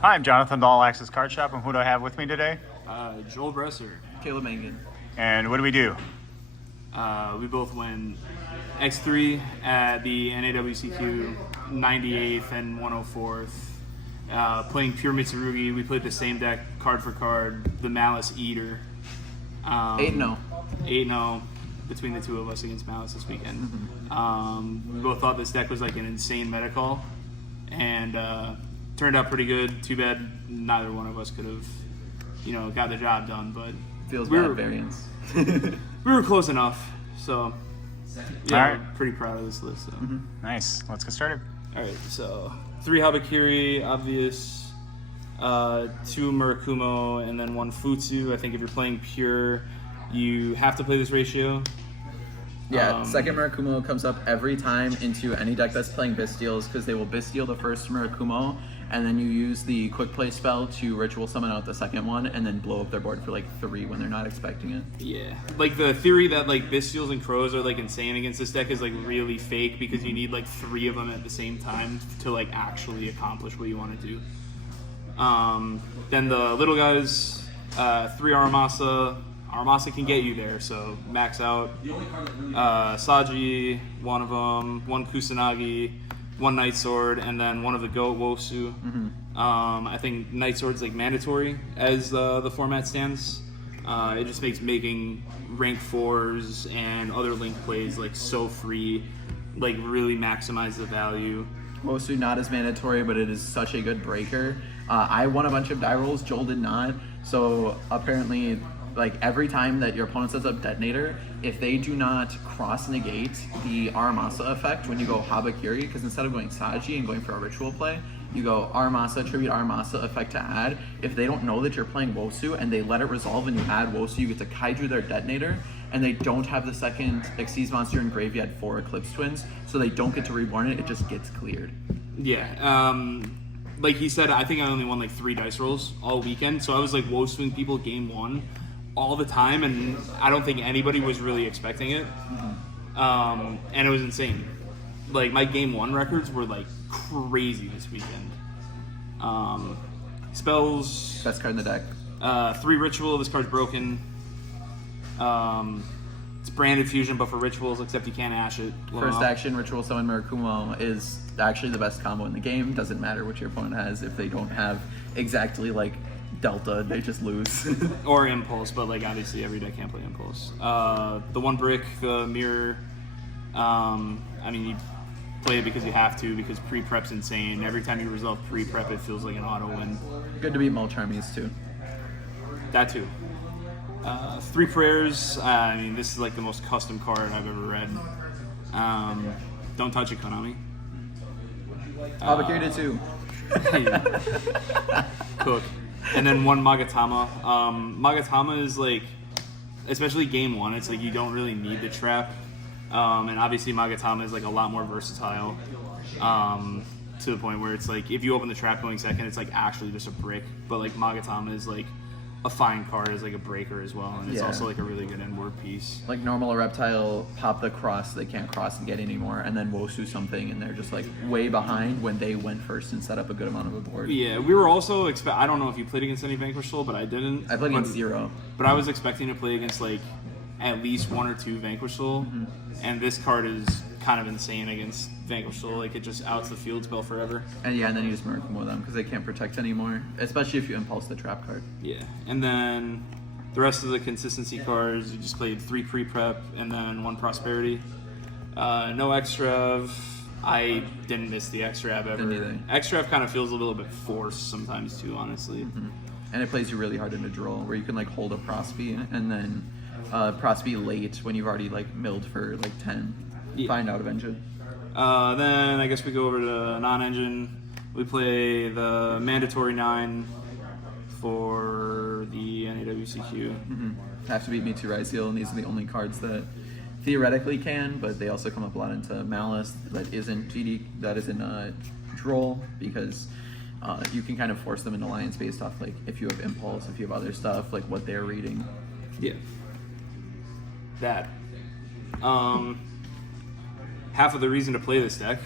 Hi, I'm Jonathan, the All Access Card Shop, and who do I have with me today? Joel Bresser. Caleb Mangin. And what do we do? We both win X3 at the NAWCQ 98th and 104th. Playing pure Mitsurugi, we played the same deck card for card, the Malice Eater. 8-0. 8-0 between the two of us against Malice this weekend. We both thought this deck was like an insane meta call, and turned out pretty good. Too bad neither one of us could have, got the job done. But Feels bad variance. we were close enough. So yeah, All right. we're pretty proud of this list. So. Nice. Let's get started. All right, so 3 Habakiri, obvious, 2 Murakumo, and then 1 Futsu. I think if you're playing pure, you have to play this ratio. Yeah, second Murakumo comes up every time into any deck that's playing Bystials, because they will Bystial the first Murakumo, and then you use the quick play spell to ritual summon out the second one, and then blow up their board for like 3 when they're not expecting it. Yeah, like the theory that like Bystials and Crows are like insane against this deck is like really fake, because you need like 3 of them at the same time to like actually accomplish what you want to do. Then the little guys, 3 Aramasa. Aramasa can get you there, so max out. Saji, one of them, 1 Kusanagi, 1 Night Sword, and then 1 of the Goat Wosu. I think Night Sword's like mandatory as the format stands. It just makes making rank 4s and other link plays like so free, like really maximize the value. Wosu not as mandatory, but it is such a good breaker. I won a bunch of die rolls, Joel did not, so apparently like every time that your opponent sets up Detonator, if they do not cross-negate the Aramasa effect when you go Habakiri, because instead of going Saji and going for a ritual play, you go Aramasa, tribute Aramasa effect to add. If they don't know that you're playing Wosu and they let it resolve and you add Wosu, you get to Kaiju their Detonator, and they don't have the second Xyz monster in graveyard for Eclipse Twins, so they don't get to reborn it, it just gets cleared. Yeah, like he said, I think I only won like 3 dice rolls all weekend, so I was like Wosuing people game 1 all the time, and I don't think anybody was really expecting it. And it was insane. Like my game 1 records were like crazy this weekend. Spells, Best card in the deck. 3 ritual. This card's broken. It's branded fusion, but for rituals, except you can't ash it. First action, ritual summon Murakumo is actually the best combo in the game. Doesn't matter what your opponent has. If they don't have exactly like Delta, they just lose. Or Impulse, but like obviously every deck can't play Impulse. The 1 brick, the mirror. I mean, you play it because you have to, because pre-prep's insane. Every time you resolve pre-prep, it feels like an auto win. Good to beat Mulch Armies too. That too. 3 prayers. I mean, this is like the most custom card I've ever read. Don't touch it, Konami. Habakiri too. Cook. And then 1 Magatama. Magatama is like, especially game 1, it's like you don't really need the trap. And obviously Magatama is like a lot more versatile. To the point where it's like, if you open the trap going second, it's like actually just a brick. But like Magatama is like a fine card as like a breaker as well. And it's also like a really good end-word piece. Like normal reptile, pop the cross, they can't cross and get anymore, and then Wosu something, and they're just like way behind when they went first and set up a good amount of a board. Yeah, we were also I don't know if you played against any Vanquish Soul, but I didn't. I played against 0. But I was expecting to play against like at least 1 or 2 Vanquish Soul, and this card is kind of insane against Vanquish Soul. Like it just outs the field spell forever. And yeah, and then you just Murakumo them because they can't protect anymore, especially if you impulse the trap card. Yeah, and then the rest of the consistency cards, you just played 3 pre-prep and then 1 prosperity. No Extrav. I didn't miss the Extrav ever. Didn't either. Extrav kind of feels a little bit forced sometimes too, honestly. And it plays you really hard into draw, where you can like hold a Prosby and then Prosby late when you've already like milled for like 10. Find out of engine. Then I guess we go over to non-engine. We play the mandatory 9 for the NAWCQ. Have to beat Mitsurugi Seal, and these are the only cards that theoretically can, but they also come up a lot into Malice that isn't GD, that isn't Droll, because you can kind of force them into lines based off like if you have Impulse, if you have other stuff, like what they're reading. Yeah. That. Half of the reason to play this deck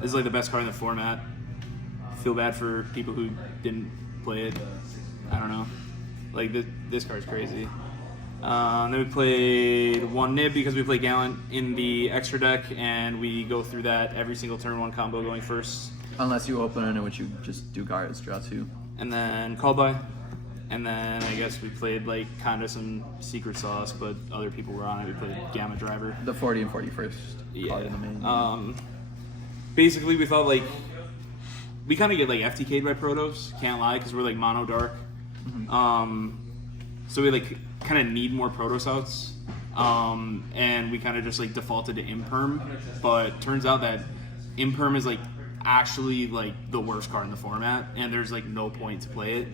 is like the best card in the format. feel bad for people who didn't play it. I don't know. Like, this card's crazy. Then we played one Nib because we play Gallant in the extra deck, and we go through that every single turn 1 combo going first. Unless you open it, in which you just do guards, draw 2. And then called by. And then I guess we played like kind of some secret sauce, but other people were on it. We played Gamma Driver. The 40 and 41st card in the main. Basically, we thought like we kind of get like FTK'd by Protos. Can't lie, because we're like mono dark. So we like kind of need more Protos outs. And we kind of just like defaulted to Imperm, but turns out that Imperm is like actually like the worst card in the format, and there's like no point to play it.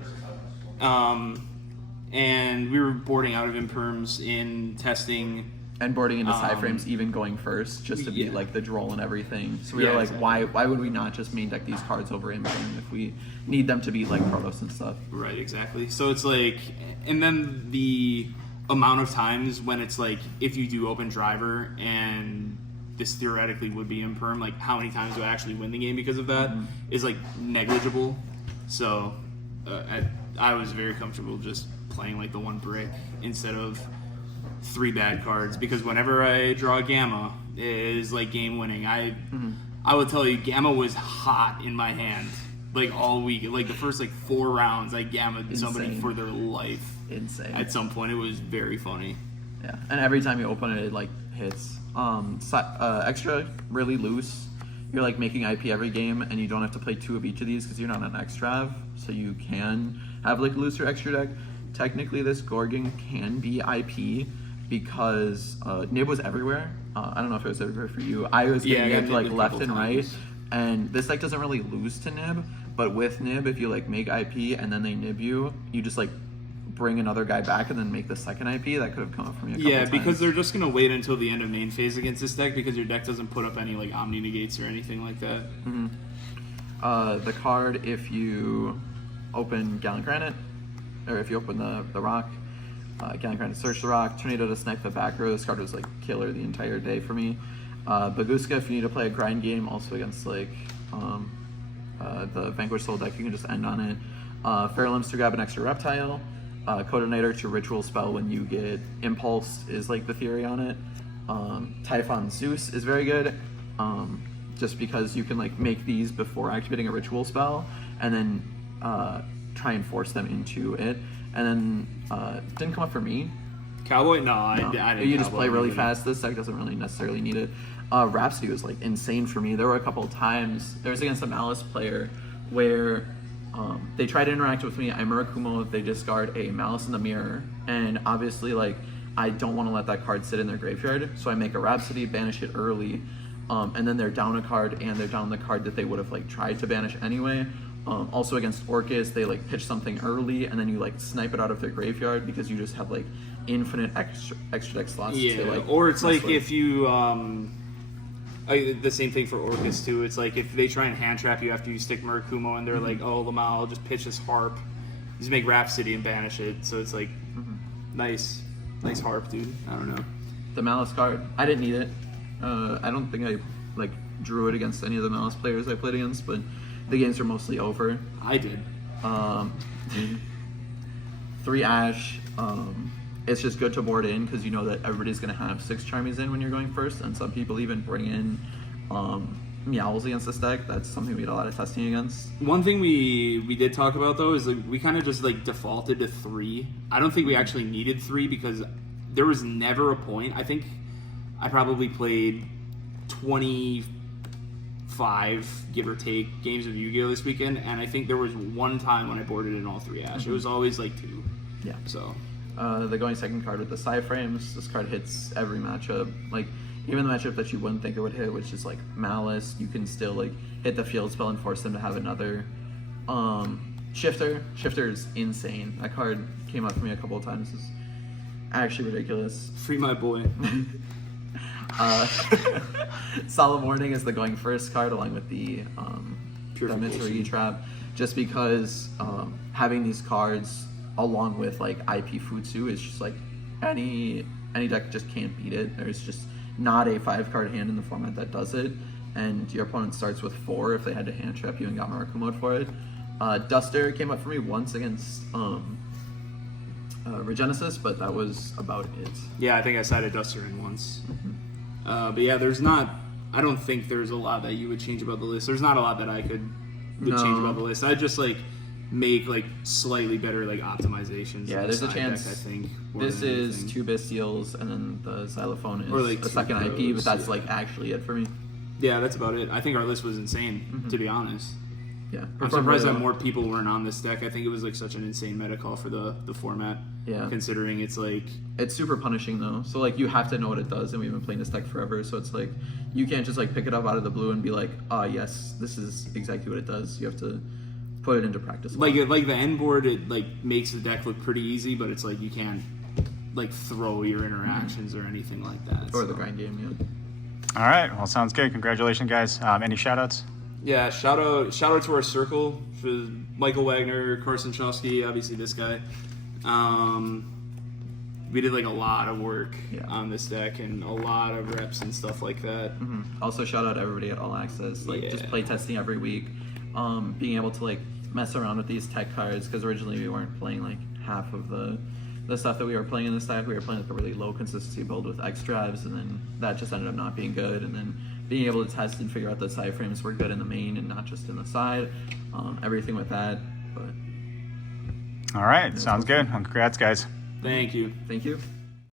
And we were boarding out of Imperms in testing. And boarding into side frames, even going first, just to be like the droll and everything. So we were like, exactly. why would we not just main deck these cards over Imperm if we need them to be like Protoss and stuff? Right, exactly. So it's like, and then the amount of times when it's like, if you do open Driver and this theoretically would be Imperm, like how many times do I actually win the game because of that is like negligible. So I was very comfortable just playing like the 1 brick instead of 3 bad cards, because whenever I draw a Gamma, it is like game winning. I will tell you, Gamma was hot in my hand like all week. Like the first like 4 rounds, I Gammaed somebody for their life. Insane. At some point, it was very funny. Yeah, and every time you open it, it like hits. Extra really loose. You're like making IP every game, and you don't have to play 2 of each of these because you're not an extra, so you can have like looser extra deck. Technically, this Gorgon can be IP because Nib was everywhere. I don't know if it was everywhere for you. I was getting Nib like left and right, and this deck doesn't really lose to Nib. But with Nib, if you like make IP and then they Nib you, you just like bring another guy back and then make the second IP. That could have come up from you a couple times. Because they're just gonna wait until the end of main phase against this deck because your deck doesn't put up any like Omni Negates or anything like that. The card, if you open Gallant Granite, or if you open the rock, Gallant Granite search the rock, Tornado to snipe the back row. This card was like killer the entire day for me. Baguska, if you need to play a grind game, also against like the Vanquish Soul deck, you can just end on it. Fairlimbs to grab an extra reptile. Codinator to ritual spell when you get Impulse is like the theory on it. Typhon Zeus is very good, just because you can like make these before activating a ritual spell and then try and force them into it. And then didn't come up for me. Cowboy? No, I didn't. You just play really fast. This deck doesn't really necessarily need it. Rhapsody was like insane for me. There were a couple of times, there was against a Malice player where they try to interact with me. I Murakumo, they discard a Malice in the Mirror, and obviously like I don't want to let that card sit in their graveyard, so I make a Rhapsody, banish it early, and then they're down a card and they're down the card that they would have like tried to banish anyway. Also against Orcus, they like pitch something early and then you like snipe it out of their graveyard because you just have like infinite extra deck slots. Yeah, to, like, or it's like with. if you the same thing for Orcus too. It's like if they try and hand trap you after you stick Murakumo and they're like, oh, Lamal, I'll just pitch this harp, just make Rhapsody and banish it. So it's like nice harp, dude. I don't know. The Malice card, I didn't need it. I don't think I like drew it against any of the Malice players I played against, but the games are mostly over. I did. 3 Ash. It's just good to board in because you know that everybody's going to have 6 Charmies in when you're going first, and some people even bring in Meowls against this deck. That's something we did a lot of testing against. One thing we did talk about though is like we kind of just like defaulted to 3. I don't think we actually needed 3 because there was never a point. I think I probably played 25, give or take, games of Yu-Gi-Oh! This weekend, and I think there was one time when I boarded in all 3 Ash. It was always like 2. Yeah. So. The going second card with the side frames. This card hits every matchup. Like even the matchup that you wouldn't think it would hit, which is like Malice, you can still like hit the field spell and force them to have another. Shifter. Shifter is insane. That card came up for me a couple of times. It's actually ridiculous. Free my boy. Solemn Warning is the going first card along with the Mitsurugi trap, just because having these cards along with like IP Futsu is just like any deck just can't beat it. There's just not a 5-card hand in the format that does it, and your opponent starts with 4 if they had to hand trap you and got Miracle Mode for it. Duster came up for me once against Regenesis, but that was about it. Yeah, I think I sided Duster in once. But yeah, I don't think there's a lot that you would change about the list. There's not a lot that I would change about the list. I'd just like make like slightly better like optimizations. Yeah, there's a chance. Deck, I think This is 2 Bastials, and then the Xylophone is or like a second IP, but that's like actually it for me. Yeah, that's about it. I think our list was insane, to be honest. Yeah, I'm surprised that more people weren't on this deck. I think it was like such an insane meta call for the format. Yeah. Considering it's like it's super punishing though. So like you have to know what it does, and we've been playing this deck forever. So it's like you can't just like pick it up out of the blue and be like, yes, this is exactly what it does. You have to put it into practice. Like the end board, it like makes the deck look pretty easy, but it's like you can't like throw your interactions or anything like that. Or the grind game, yeah. All right. Well, sounds good. Congratulations, guys. Any shout-outs? Yeah, shout out to our circle for Michael Wagner, Carson Chowski, obviously this guy. We did like a lot of work on this deck and a lot of reps and stuff like that. Also, shout out to everybody at All Access, like just play testing every week, being able to like mess around with these tech cards, because originally we weren't playing like half of the stuff that we were playing in this deck. We were playing like a really low consistency build with X drives, and then that just ended up not being good. And then being able to test and figure out the side frames were good in the main and not just in the side, everything with that. But All right. Sounds good. Well, congrats, guys. Thank you. thank you.